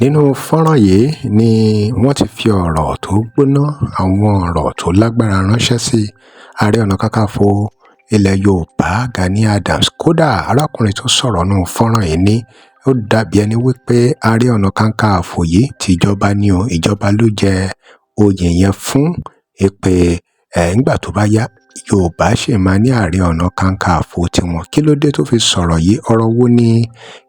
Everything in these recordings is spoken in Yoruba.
Nínú fọ́nrán yìí ni wọ́n ti fi ọ̀rọ̀ tó gbóná, àwọn ọ̀rọ̀ tó lágbára ránṣẹ́ sí Ààrẹ Ọ̀nà Kakanfò ilẹ̀ Yorùbá Gani Adams. Kódà arákùnrin tó sọ̀rọ̀ nínú fọ́nrán yìí ní ó dàbí ẹni wípé Ààrẹ Ọ̀nà Kakanfò yìí tìjọba ni o, ìjọba ló jẹ oyè yẹn fún ìpè nígbà tó bá yá Yorùbá ṣì máa ní Ààrẹ Ọ̀nà Kakanfò tiwọn. Kí ló dé tó fi sọ̀rọ̀ yìí? Ọ̀rọ̀ wo ni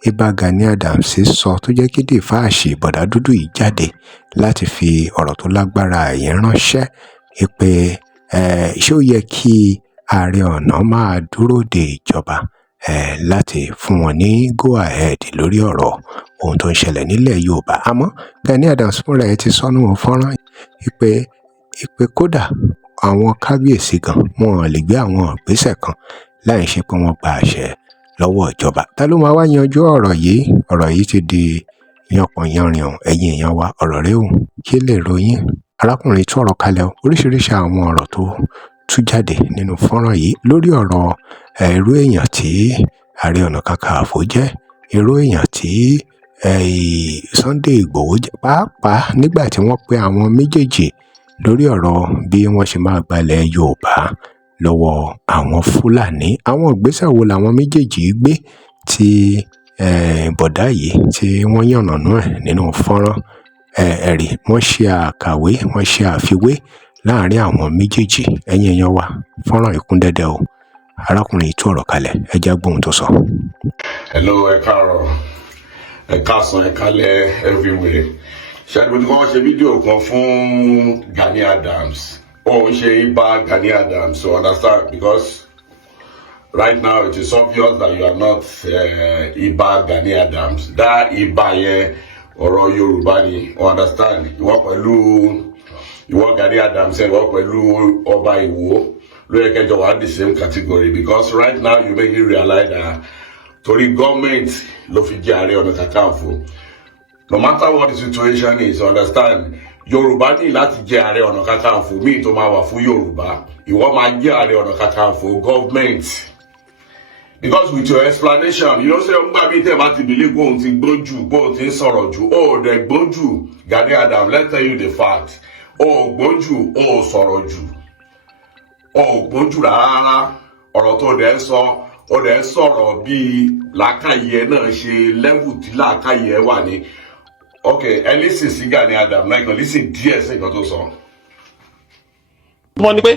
Ìbà Gani Adams sọ tó jẹ́ kí Dìfáàṣì bọ̀dá dúdú yìí jáde láti fi ọ̀rọ̀ tó lágbára yìí ránṣẹ́ pé ṣé ó yẹ kí Ààrẹ Ọ̀nà máa dúró de ìjọba láti fún wọn ní go ahead lórí ọ̀rọ̀ ohun tó ń ṣẹlẹ̀ nílẹ̀ Yorùbá? Àmọ́ Gani Adams fúnra ẹ̀ ti sọnù fọ́nrán pé kódà àwọn kábíyèsí gan wọn lè gbé àwọn ìgbésẹ̀ kan láì ṣe pé wọ́n gba àṣẹ lọ́wọ́ ìjọba. Ta ló máa wá yanjú ọ̀rọ̀ yìí? Ọ̀rọ̀ yìí ti di yanpọ̀yanrìn ọ̀hún. Ẹ̀yin èèyàn wa, ọ̀rọ̀ rẹ̀ òun kí lè ròyìn. Arákùnrin tú ọ̀rọ̀ kalẹ̀ oríṣiríṣi àwọn ọ̀rọ̀ tó tú jáde nínú fọ́nrán yìí lórí ọ̀rọ̀ irú èèyàn tí Ààrẹ Ọ̀nà Kakanfò jẹ́, irú èèyàn tí Sunday Igboho jẹ́, pàápàá nígbà tí wọ́n pe àwọn méjèèjì lórí ọ̀rọ̀ bí wọ́n ṣe máa gbalẹ̀ Yorùbá lọ́wọ́ àwọn Fúlàní. Àwọn ìgbésẹ̀ wo làwọn méjèèjì gbé tí bọ̀dá yìí tí wọ́n yànnàná ẹ̀ nínú fọ́nrán ẹ̀rí? Wọ́n ṣe àkàwé, wọ́n ṣe àfiwé láàrin àwọn méjèèjì. Ẹ̀yin èèyàn wa, fọ́nrán ìkún dẹ́dẹ́ o. Arákùnrin tú ọ̀rọ̀ kalẹ̀, ẹ jẹ́ gbóhùn tó sọ. Hello, ẹ káàárọ̀, ẹ káàsán, ẹ kálẹ́ everywhere. Ṣẹ́ni mo ti kọ́ ṣe fídíò kan fún Gani Adams. Ó ń ṣe Ìbà Gani Adams, so understand, because right now it is obvious that you are not Ìbà Gani Adams. That Ìbà yẹn ọ̀rọ̀ Yorùbá ni, understand. Ìwọ Gani Adams ìwọ pẹ̀lú Ọba Ìwó ló yẹ kẹjọ wà the same category, because right now you make me realize that torí government ló fi jẹ Ààrẹ Ọ̀nà Kakanfò. No matter what the situation is, understand, Yorùbá ní láti jẹ Ààrẹ Ọ̀nà Kakanfò míì tó máa wà fún Yorùbá. Ìwọ máa jẹ Ààrẹ Ọ̀nà Kakanfò government. Because with your explanation, you know, say ọgbà bíi tẹ́ bá ti believe bóun ti gbójú, bóun ti ń sọ̀rọ̀ jù, ó dẹ̀ gbójú. Gani Adams, let's tell you the fact. Ó gbójú, ó sọ̀rọ̀ jù. Ó gbójú rárá. Ọ̀rọ̀ tó dẹ̀ sọ, ó dẹ̀ sọ̀rọ̀ bíi làákàyè náà ṣe level tí làákàyè wà ní. Okay, ẹ listen sí Gani Adams náà, kàn listen díẹ̀ sí nǹkan tó sọ. Wọ́n ní pé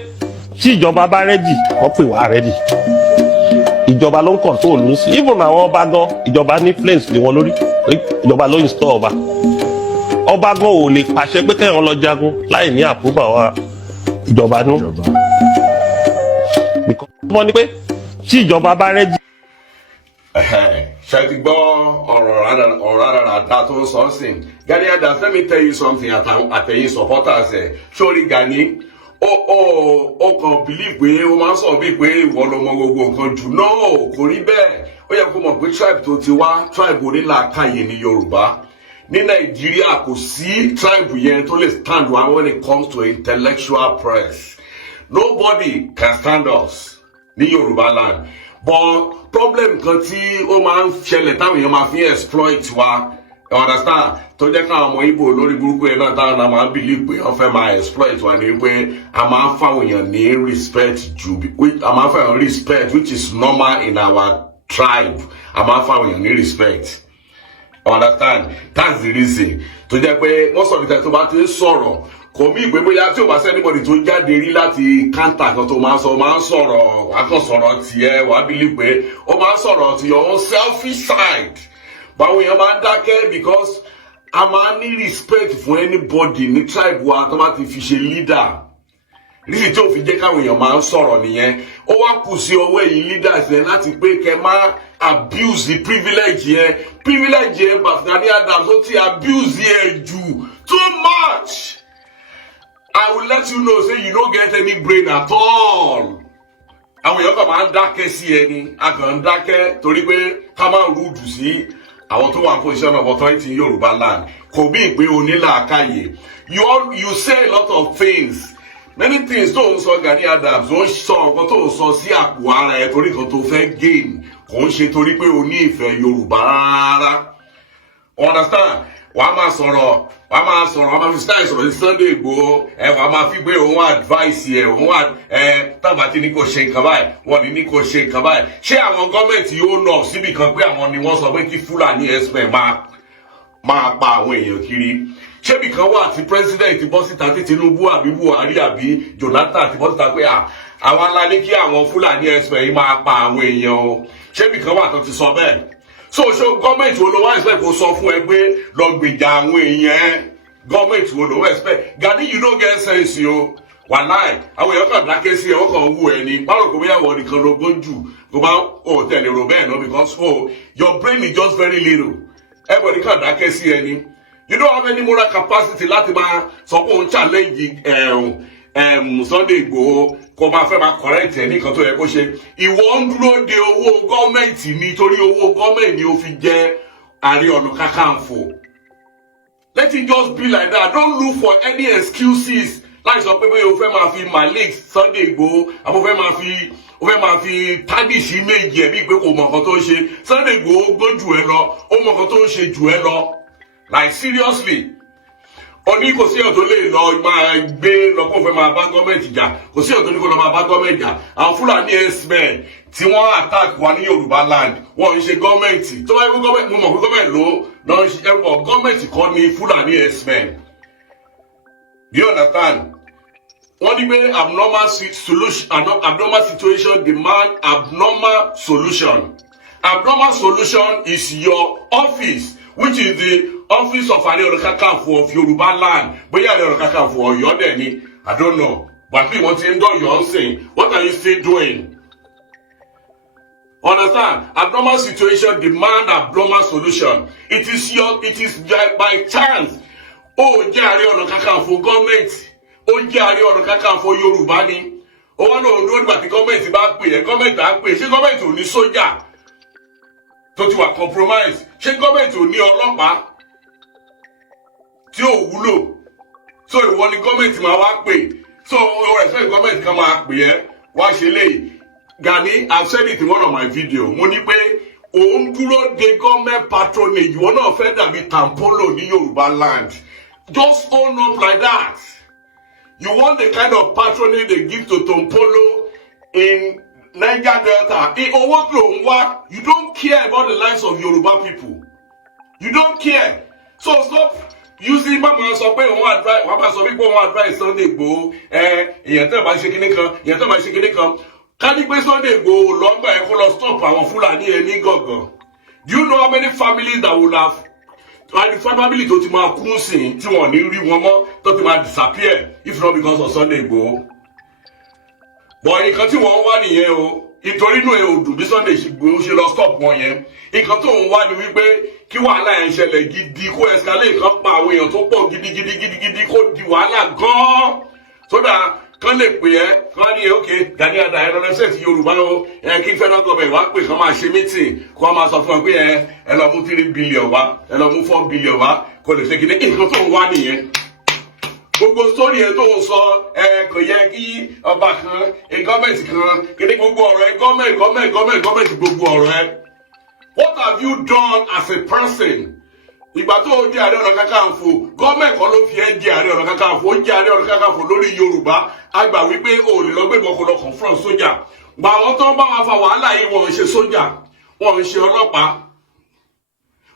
tí ìjọba bá rẹ́dì, wọ́n pè wá rẹ́dì. Ìjọba ló ń control ní sí. Even àwọn ọba gan, ìjọba ní influence lé wọn lórí. Ìjọba ló install ọba. Ọba gan ò lè pàṣẹ pé kẹ́hìn lọ jagun láì ní approval wa ìjọba nú. Wọ́n ní pé tí ìjọba bá rẹ́dì. Ṣé ti gbọ́ ọ̀rọ̀ àdá tó ń sọ sí? Gani Adams, let me tell you something àtẹ̀yìn supporters ẹ̀. Sórí Gani, ó kàn believe pé ó máa ń sọ̀rọ̀ bíi pé ìwọ ló mọ gbogbo nǹkan jù. No, kò rí bẹ́ẹ̀. Ó yẹ kó mọ̀ pé tribe tó ti wá, tribe onílàákàyè ní Yorùbá. Ní Nàìjíríà kò sí tribe yẹn tó lè stand wa when it comes to intellectual press. Nobody can stand us ní Yorùbá land. But problem kan tí ó máa ń ṣẹlẹ̀ táwọn èèyàn máa fi exploit wa, you understand, tó jẹ́ káwọn ọmọ Ìgbò lórí burúkú yẹn náà táwọn náà máa ń believe pé wọ́n fẹ́ máa exploit wa ni pé a máa ń fáwọn èèyàn ní respect jù, a máa ń fáwọn respect which is normal in our tribe, a máa ń fáwọn èèyàn ní respect, you understand. That's the reason tó jẹ́ pé most of the time tó bá ti ń sọ̀rọ̀ kò mí ìgbé bóyá tí o bá sẹ́ anybody tó jáde rí láti counter kan tó máa ń sọ̀rọ̀ wàá kàn sọ̀rọ̀ tiẹ̀ wàá believe pé ó máa ń sọ̀rọ̀ to your own selfish side. Báwo èèyàn máa ń dákẹ́ because a máa ń ní respect fún anybody ní tribe wa tó máa ti fi ṣe leader. Rísì tí ó fi jẹ́ káwọn èèyàn máa ń sọ̀rọ̀ nìyẹn. Ó wá kù sí ọwọ́ ẹ̀yin leaders yẹn láti pé kẹ́ máa abuse the privilege yẹn. Privilege yẹn Gani Adams ó ti abuse yẹn jù too much. I will let you know, say you don't get any brain at all. Àwọn èèyàn kan máa ń dákẹ́ sí ẹni, a kàn ń dákẹ́ torí pé ká máa rúdù sí àwọn tó wà ní position of authority in Yorùbá land. Kò bí ìpè onílàákàyè. You say a lot of things. Many things tó ń sọ Gani Adams, ó ń sọ nǹkan tó ń sọ sí àpò ara ẹ̀ torí kan tó fẹ́ gain. Kò ń ṣe torí pé o ní ìfẹ́ Yorùbá rárá. Understand? wàá máa sọ̀rọ̀ wàá máa fi style sọ̀rọ̀ sí Sunday Igboho wàá máa fi gbé òun advice òun tábà tí ní kò ṣe nǹkan báyìí wọ́n ní kò ṣe nǹkan báyìí ṣé àwọn gọ́ọ̀mẹ̀ntì yóò lọ síbi kan pé àwọn ni wọ́n sọ pé kí Fúlàní herdsmen máa pa àwọn èèyàn kiri ṣébi kan wà tí president bọ́ síta tí Tinubu àbí Buhari àbí Jonathan ti bọ́ síta pé àwọn ńlá ní kí àwọn Fúlàní herdsmen yìí máa pa àwọn èèyàn o ṣébi kan wà tó ti sọ bẹ́ẹ̀ so gọ́ọ̀mẹ̀ntì wo ló wá expect kó sọ fún ẹ pé lọ gbèjà àwọn èèyàn gọ́ọ̀mẹ̀ntì wo ló wá expect Gani you no get sense o wàláì àwọn èèyàn kan dákẹ́ sí ẹ wọ́n kàn wú ẹ ní báwo kò bóyá wọ́n nìkan ló gbójú kó bá tẹ̀lé ro bẹ́ẹ̀ náà because your brain is just very little everybody kan dákẹ́ sí ẹ ní you don't have any moral capacity láti máa sọ pé òun challenge Sunday Igboho kó máa fẹ́ máa correct ẹ̀ nìkan tó yẹ kó ṣe ìwọ ń dúró de owó gọ́ọ̀mẹ̀ntì nítorí owó gọ́ọ̀mẹ̀ntì ni ó fi jẹ́ Ààrẹ Ọ̀nà Kakanfò let it just be like that don't look for any excuses láì sọ pé bóyá o fẹ́ máa fi Malik Sunday Igboho àbò fẹ́ máa fi tádìsí méjì ẹ̀ bíi pé kò mọ̀ nǹkan tó ń ṣe Sunday Igboho gbó jù ẹ lọ ó mọ̀ nǹkan tó ń ṣe jù ẹ lọ like seriously oní kò sí ọ̀tọ̀ tó lè lọ máa gbé lọ kó fẹ́ máa bá gọ́ọ̀mẹ̀ntì jà kò sí ọ̀tọ̀ tó ní kó lọ máa bá gọ́ọ̀mẹ̀ntì jà àwọn Fúlàní herdsmen tí wọ́n attack wa ní Yorùbá land wọ́n ń ṣe gọ́ọ̀mẹ̀ntì tó bá yẹ kó gọ́ọ̀mẹ̀ntì mo mọ̀ pé gọ́ọ̀mẹ̀ntì ló ń ṣe ẹ̀kọ́ gọ́ọ̀mẹ̀ntì kọ́ ní Fúlàní herdsmen do you understand wọ́n ní pé abnormal situation demand abnormal solution abnormal solution is your office which is the office of Ààrẹ Ọ̀nà Kakanfò of Yorùbá land bóyá Ààrẹ Ọ̀nà Kakanfò Ọ̀yọ́ dẹ̀ ni I don't know but bí wọ́n ti ń dọ̀yọ́ ń sìn what are you still doing understand abnormal situation demand abnormal solution it is by chance ó jẹ́ Ààrẹ Ọ̀nà Kakanfò gọ́ọ̀mẹ̀ntì ó jẹ́ Ààrẹ Ọ̀nà Kakanfò Yorùbá ni ó wá náà ló nígbà tí gọ́ọ̀mẹ̀ntì bá pè é gọ́ọ̀mẹ̀ntì á pè é ṣé gọ́ọ̀mẹ̀ntì ò ní sójà tó ti wà compromise ṣé gọ́ọ̀mẹ̀ntì ò ní ọlọ́pàá tí ò wúlò so ìwọ ni gọ́ọ̀mẹ̀ntì máa wá pè so o respect gọ́ọ̀mẹ̀ntì kan máa pè ẹ́ wá ṣe léyìí Gani I've said it in one of my video mo ní pé òun dúró de government patronage ìwọ náà fẹ́ dàbí Tampolo ní Yorùbá land just own up like that you want the kind of patronage they give to Tampolo in Niger Delta owó tó ń wá you don't care about the lives of Yoruba people you don't care so stop using mama sọ pé òun advice wàá bá sọ wípé òun advice Sunday Igboho èèyàn tẹ́ ẹ̀ bá ṣe kinní kan èèyàn tẹ́ ẹ̀ bá ṣe kinní kan ká ní pé Sunday Igboho lọ́gbà ẹ̀ kó lọ stop àwọn Fúlàní ẹ̀ ní gàngàn do you know how many families that will have and the family tó ti máa kú sí tí wọ́n ní rí wọn mọ́ tó ti máa disappear if not because of Sunday Igboho but nǹkan tí wọ́n wá nìyẹn o nítorí inú ẹ̀ ò dùn bí Sunday Igboho ṣe lọ stop wọn yẹn nǹkan tó ń wá ni wípé kí wàhálà yẹn ṣẹlẹ̀ gidi kó escalate kan pa àwọn èèyàn tó pọ̀ gidigidi kó di wàhálà gan-an sódà kán lè pè ẹ́ kán ní ok Gani Adams ẹ̀rọ lẹ́sẹ̀ sí Yorùbá o kí federal government wá pè kán máa ṣe meeting kó wọ́n máa sọ fún ọ pé ẹ lọ mú 3 billion wá ẹ lọ mú 4 billion wá kó lè ṣe kí ní nǹkan tó ń wá nìyẹn gbogbo sórí ẹ tó ń sọ kò yẹ kí ọba kan gọ́ọ̀mẹ̀ntì kan kéde gbogbo ọ̀rọ̀ ẹ gọ́ọ̀mẹ̀ntì gbogbo ọ̀rọ̀ ẹ what have you done as a person ìgbà tó o jẹ́ Ààrẹ Ọ̀nà Kakanfò gọ́ọ̀mẹ̀ntì kan ló fi ẹ́ jẹ́ Ààrẹ Ọ̀nà Kakanfò ó jẹ́ Ààrẹ Ọ̀nà Kakanfò lórí Yorùbá àgbà wípé o lè lọ gbé ìbọn kó lọ confront sójà gbà àwọn tó ń bá wa fa wàhálà yìí wọn ń ṣe sójà wọn ń ṣe ọlọ́pàá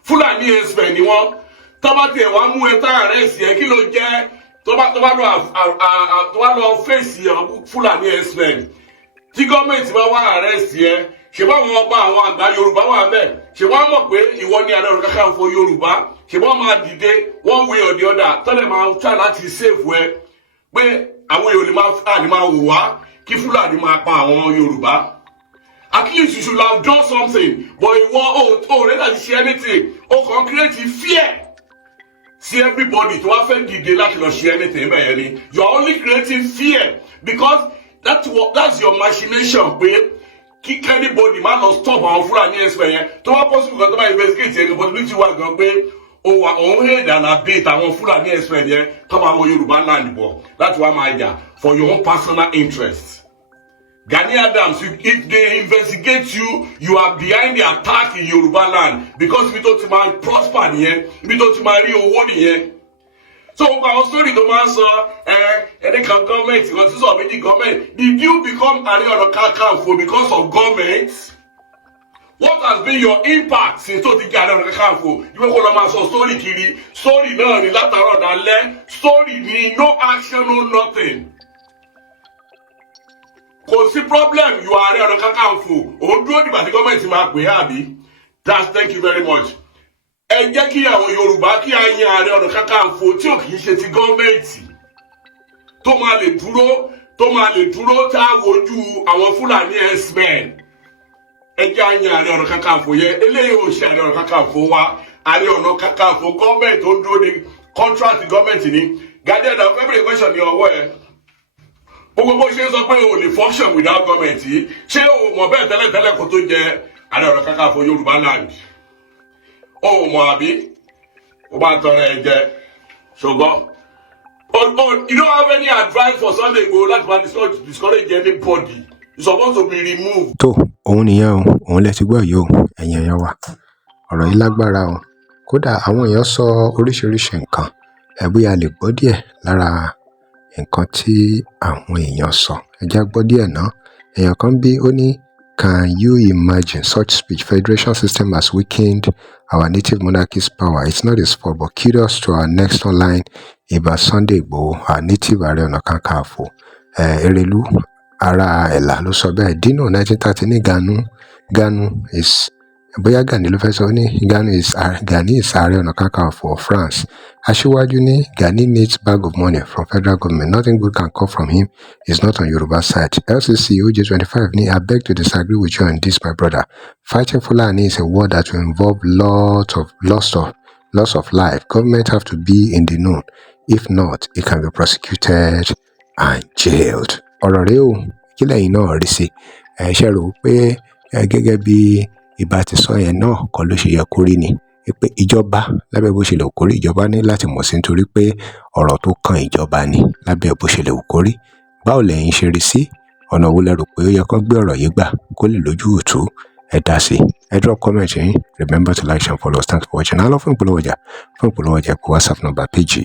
Fúlàní herdsmen ni wọ́n tọ́bátì ẹ̀ wá mú ẹ tá àrẹ́sì ẹ kí ló jẹ́ tó bá lọ fèsì Fúlàní herdsmen tí gọ́ọ̀mẹ̀ntì bá wá àrẹ́sì ẹ ṣe bá wọn ọba àwọn àgbà Yorùbá wà bẹ́ẹ̀ ṣe wọ́n mọ̀ pé ìwọ ni Ààrẹ Ọ̀nà Kakanfò Yorùbá ṣe wọ́n máa dìde one way or the other tọ́lẹ̀ máa try láti save ẹ pé àwọn èèyàn lè máa wò wá kí Fúlàní máa pa àwọn Yorùbá at least you should have done something but ìwọ ò rẹ́ láti ṣe anything o kàn create fear see everybody to have dìde láti lọ ṣe anything bẹ́ẹ̀ yẹn ni you are only creating fear because that's your machination pé kí anybody máa lọ stop àwọn Fúlàní herdsmen yẹn tó bá possible kan tó bá investigate yẹn possibility wà gan pé òun hate and abate àwọn Fúlàní herdsmen yẹn tó máa wọ Yorùbá land bọ̀ láti wá máa jà for your own personal interest Gani Adams, if they investigate you, you are behind the attack in Yoruba land because ibi tó ti máa prosper nìyẹn, ibi tó ti máa rí owó nìyẹn. So our story tó máa ń sọ ẹnìkan gọ́ọ̀mẹ̀ntì kan tí sọ méjì gọ́ọ̀mẹ̀ntì, did you become Ààrẹ Ọ̀nà Kakanfò because of government? What has been your impact since tó ti jẹ́ Ààrẹ Ọ̀nà Kakanfò? Ìwé kò lọ máa sọ story kiri, story náà ni látàárọ̀ dalẹ́, story ni no action no nothing. Kò sí problem, you are Ààrẹ Ọ̀nà Kakanfò, òun dúró dìgbà tí gọ́ọ̀mẹ̀ntì máa pè é àbí? Thank you very much. Ẹ jẹ́ kí àwọn Yorùbá kí a yan Ààrẹ Ọ̀nà Kakanfò tí ò kì í ṣe ti gọ́ọ̀mẹ̀ntì tó máa lè dúró tá a wojú àwọn Fúlàní herdsmen. Ẹ jẹ́ a yan Ààrẹ Ọ̀nà Kakanfò yẹn, eléyìí ò ṣe Ààrẹ Ọ̀nà Kakanfò wa, Ààrẹ Ọ̀nà Kakanfò gọ́ọ̀mẹ̀ntì tó ń dúró de contract gọ́ọ̀mẹ̀ntì ni. Gani Adams fẹ́ bèrè question ní ọwọ́ ẹ̀. Gbogbo bó ṣe ń sọ pé o lè function without government yìí, ṣé o mọ̀ bẹ́ẹ̀ tẹ́lẹ̀tẹ́lẹ̀ kó tó jẹ Ààrẹ Ọ̀nà Kakanfò Yorùbá land? O mọ̀ àbí? O bá tọrọ ẹ jẹ, ṣùgbọ́n. You don't have any advice for Sunday Igboho láti máa discourage anybody. You're supposed to be removed. tó òun nìyẹn o òun lẹ ti gbọ́ yìí o ẹ̀yin èèyàn wa ọ̀rọ̀ yìí lágbára o kódà àwọn èèyàn sọ oríṣiríṣi nǹkan bóyá a lè gbọ́ díẹ̀ lára nǹkan tí àwọn èèyàn sọ ẹ jẹ́ gbọ́ díẹ̀ náà. Èèyàn kan bí ó ní, can you imagine such speech? Federation system has weakened our native monarchy's power. It's not his fault, but kudos to our next online Ìbà Sunday Igboho, our native Ààrẹ Ọ̀nà Kakanfò. Erelu ara ẹ̀là ló sọ bẹ́ẹ̀. Dino 1930 ní Ganu is bóyá Gani ló fẹ́ sọ ní Gani is Ààrẹ Ọ̀nà Kakanfò of France. Aṣíwájú ní Gani needs bag of money from federal government. Nothing good can come from him. He's not on Yoruba side. LCC OJ25 ní, I beg to disagree with you on this, my brother. Fighting Fulani is a war that will involve loss of life. Government have to be in the know. If not, it can be prosecuted and jailed. Ọ̀rọ̀ rẹ o, kí lẹ́yìn náà rí sí? Ṣe rò pé gẹ́gẹ́ bí Ìbà ti sọ yẹn náà kọ́ ló ṣe yẹ kó rí ni? Pé ìjọba lábẹ́ bó ṣe lè kó rí, ìjọba ní láti mọ̀ sí nítorí pé ọ̀rọ̀ tó kan ìjọba ni lábẹ́ bó ṣe lè kó rí. Báwo lẹ̀yin ṣe rí sí? Ọ̀nà wo lẹ rò pé ó yẹ kó gbé ọ̀rọ̀ yìí gbà kó lè lójú òtú? Ẹ dá sí. Ẹ drop comment yín. Remember to like and follow us. Thanks for watching. Á lọ fún ìpolówó ọjà. Fún ìpolówó ọjà pé WhatsApp number page.